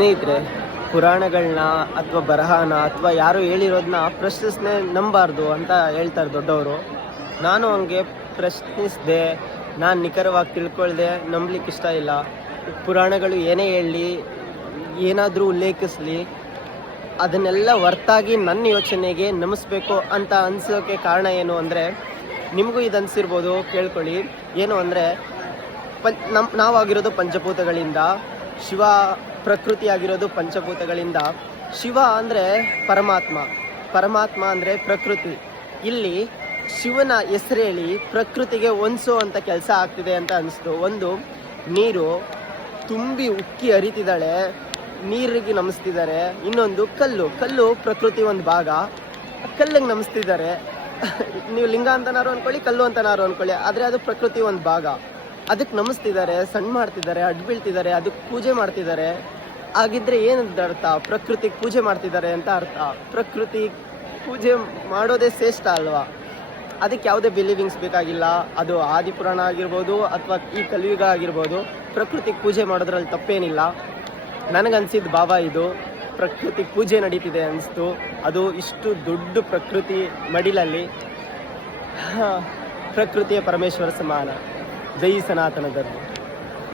ಸ್ನೇಹಿತರೆ, ಪುರಾಣಗಳನ್ನ ಅಥವಾ ಬರಹನ ಅಥವಾ ಯಾರು ಹೇಳಿರೋದನ್ನ ಪ್ರಶ್ನಿಸನೆ ನಂಬಾರ್ದು ಅಂತ ಹೇಳ್ತಾರೆ ದೊಡ್ಡವರು. ನಾನು ಹಂಗೆ ಪ್ರಶ್ನಿಸಿದೆ, ನಾನು ನಿಖರವಾಗಿ ತಿಳ್ಕೊಳ್ದೆ ನಂಬಲಿಕ್ಕೆ ಇಷ್ಟ ಇಲ್ಲ. ಪುರಾಣಗಳು ಏನೇ ಹೇಳಲಿ, ಏನಾದರೂ ಉಲ್ಲೇಖಿಸಲಿ, ಅದನ್ನೆಲ್ಲ ಹೊರ್ತಾಗಿ ನನ್ನ ಯೋಚನೆಗೆ ನಮಿಸ್ಬೇಕು ಅಂತ ಅನ್ಸೋಕ್ಕೆ ಕಾರಣ ಏನು ಅಂದರೆ, ನಿಮಗೂ ಇದು ಅನಿಸಿರ್ಬೋದು, ಕೇಳ್ಕೊಳ್ಳಿ. ಏನು ಅಂದರೆ, ನಾವಾಗಿರೋದು ಪಂಚಭೂತಗಳಿಂದ, ಶಿವ ಪ್ರಕೃತಿ ಆಗಿರೋದು ಪಂಚಭೂತಗಳಿಂದ. ಶಿವ ಅಂದರೆ ಪರಮಾತ್ಮ, ಪರಮಾತ್ಮ ಅಂದರೆ ಪ್ರಕೃತಿ. ಇಲ್ಲಿ ಶಿವನ ಹೆಸರು ಹೇಳಿ ಪ್ರಕೃತಿಗೆ ಹೊಂದಿಸೋ ಅಂತ ಕೆಲಸ ಆಗ್ತಿದೆ ಅಂತ ಅನಿಸ್ತು. ಒಂದು, ನೀರು ತುಂಬಿ ಉಕ್ಕಿ ಹರಿತಿದ್ದಾಳೆ, ನೀರಿಗೆ ನಮಿಸ್ತಿದ್ದಾರೆ. ಇನ್ನೊಂದು, ಕಲ್ಲು ಪ್ರಕೃತಿ ಒಂದು ಭಾಗ, ಕಲ್ಲಿಗೆ ನಮಿಸ್ತಿದ್ದಾರೆ. ನೀವು ಲಿಂಗ ಅಂತನಾರು ಅಂದ್ಕೊಳ್ಳಿ, ಕಲ್ಲು ಅಂತನಾರು ಅಂದ್ಕೊಳ್ಳಿ, ಆದರೆ ಅದು ಪ್ರಕೃತಿ ಒಂದು ಭಾಗ. ಅದಕ್ಕೆ ನಮಿಸ್ತಿದ್ದಾರೆ, ಸಣ್ಣ ಮಾಡ್ತಿದ್ದಾರೆ, ಅಡ್ಡು ಬೀಳ್ತಿದ್ದಾರೆ, ಅದಕ್ಕೆ ಪೂಜೆ ಮಾಡ್ತಿದ್ದಾರೆ. ಹಾಗಿದ್ರೆ ಏನಂತ ಅರ್ಥ? ಪ್ರಕೃತಿಗೆ ಪೂಜೆ ಮಾಡ್ತಿದ್ದಾರೆ ಅಂತ ಅರ್ಥ. ಪ್ರಕೃತಿ ಪೂಜೆ ಮಾಡೋದೇ ಶ್ರೇಷ್ಠ ಅಲ್ವಾ? ಅದಕ್ಕೆ ಯಾವುದೇ ಬಿಲೀವಿಂಗ್ಸ್ ಬೇಕಾಗಿಲ್ಲ. ಅದು ಆದಿಪುರಾಣ ಆಗಿರ್ಬೋದು ಅಥವಾ ಈ ಕಲಿಯುಗ ಆಗಿರ್ಬೋದು, ಪ್ರಕೃತಿಗೆ ಪೂಜೆ ಮಾಡೋದ್ರಲ್ಲಿ ತಪ್ಪೇನಿಲ್ಲ. ನನಗನ್ಸಿದ ಭಾವ ಇದು. ಪ್ರಕೃತಿಗೆ ಪೂಜೆ ನಡೀತಿದೆ ಅನಿಸ್ತು. ಅದು ಇಷ್ಟು ದೊಡ್ಡ ಪ್ರಕೃತಿ ಮಡಿಲಲ್ಲಿ ಪ್ರಕೃತಿಯ ಪರಮೇಶ್ವರ ಸಮಾನ. ಜೈ ಸನಾತನ ಧರ್ಮ.